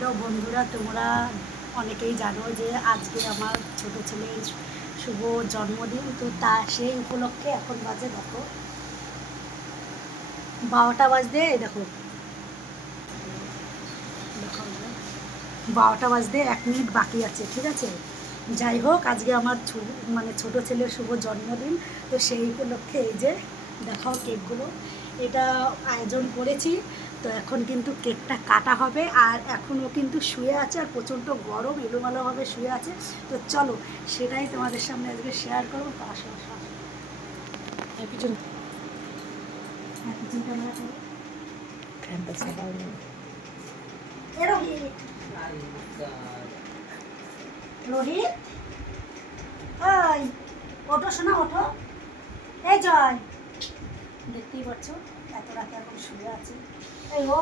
Hello বন্ধুরা, তোমরা অনেকেই জানো যে আজকে আমার ছোট ছেলের শুভ জন্মদিন। তো সেই উপলক্ষে এখন বাজে দেখো 12টা বাজতে, দেখো 12টা বাজতে 1 মিনিট বাকি আছে, ঠিক আছে। যাই হোক, আজকে আমার ছোট ছেলের শুভ জন্মদিন। তো সেই উপলক্ষে এই যে দেখাও কেকগুলো, এটা আয়োজন করেছি। তো এখন কিন্তু কেকটা কাটা হবে, আর এখনও কিন্তু শুয়ে আছে, আর প্রচণ্ড গরম, এলোমেলোভাবে শুয়ে আছে। তো চলো সেটাই তোমাদের সামনে আজকে শেয়ার করবো। পিছন ক্যামেরা করো। রোহিত, ওই ওঠো শোনা, ওঠো। এই জয়, দেখতেই পাচ্ছ এত রাতে এখন শুয়ে আছে। এই ও,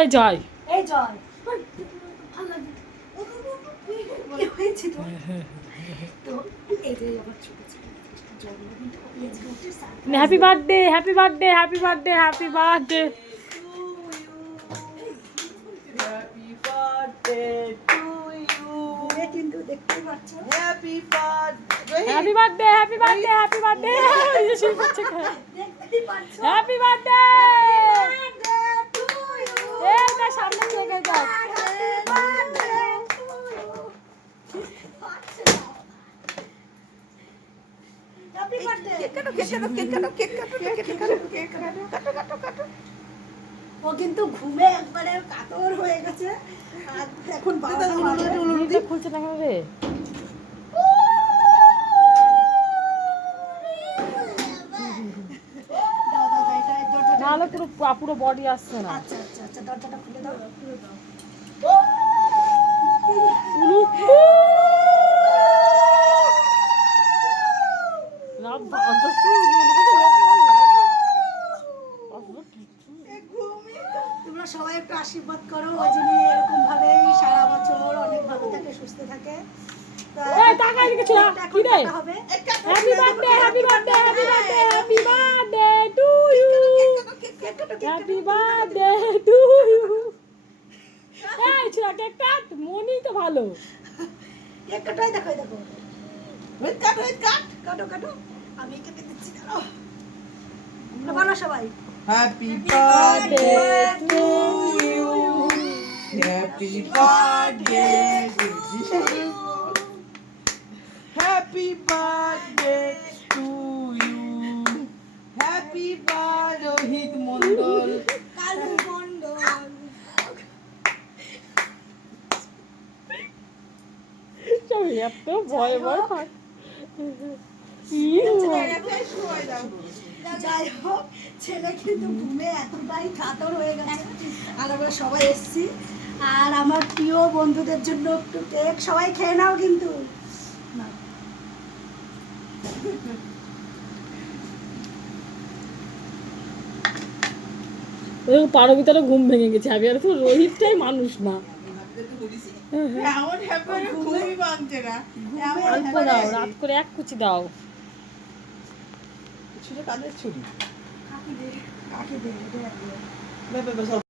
এই জয়, এই জয়, কি হয়েছে তো? তো এই যে আমার ছোট ছেলে জন্মদিন, happy birthday, happy birthday, happy birthday, happy birthday. কিন্তু দেখতেই পাচ্ছ। Happy birthday, happy birthday, happy birthday, happy birthday. Happy birthday এই না, সামনে কেক দাও। ও কিন্তু ঘুমে একবারে কাতর হয়ে গেছে। আর এখন খুলছে না কেন রে? নাহলে পুরো বডি আসছে না। আচ্ছা আচ্ছা আচ্ছা, দরজাটা খুলে দাও। তোমরা সবাই একটু আশীর্বাদ করো, ওই জন্য এরকম ভাবে সারা বছর অনেক ভালো থাকে, সুস্থ থাকে। Happy birthday, happy birthday, happy birthday, happy birthday to you, happy birthday to you. এই ছোড়া, কেক কাট, মনই তো ভালো। কেক কাটাই, দেখো দেখো, ওই কাট, ওই কাট, কাটো কাটো, আমি কেটে দিচ্ছি, দাঁড়াও। বলো সবাই happy birthday to you, happy birthday to you, happy birthday to you, happy birthday Rohit Mondal, Kalu Mondal. এত ভয় ভয় হয়। যাই হোক, ছেলে কিন্তু ঘুমে এতটাই কাতর হয়ে গেছে, আর আমরা সবাই এসছি। আর আমার প্রিয় বন্ধুদের জন্য একটু কেক সবাই খেয়ে নাও কিন্তু। পারবিতারও ঘুম ভেঙে গেছে। আমি আর তো রোহিতটাই মানুষ না। অল্প দাও, রাত করে এক কুচি দাও। কাদের ছুরি? কাকি দে, কাকি দে।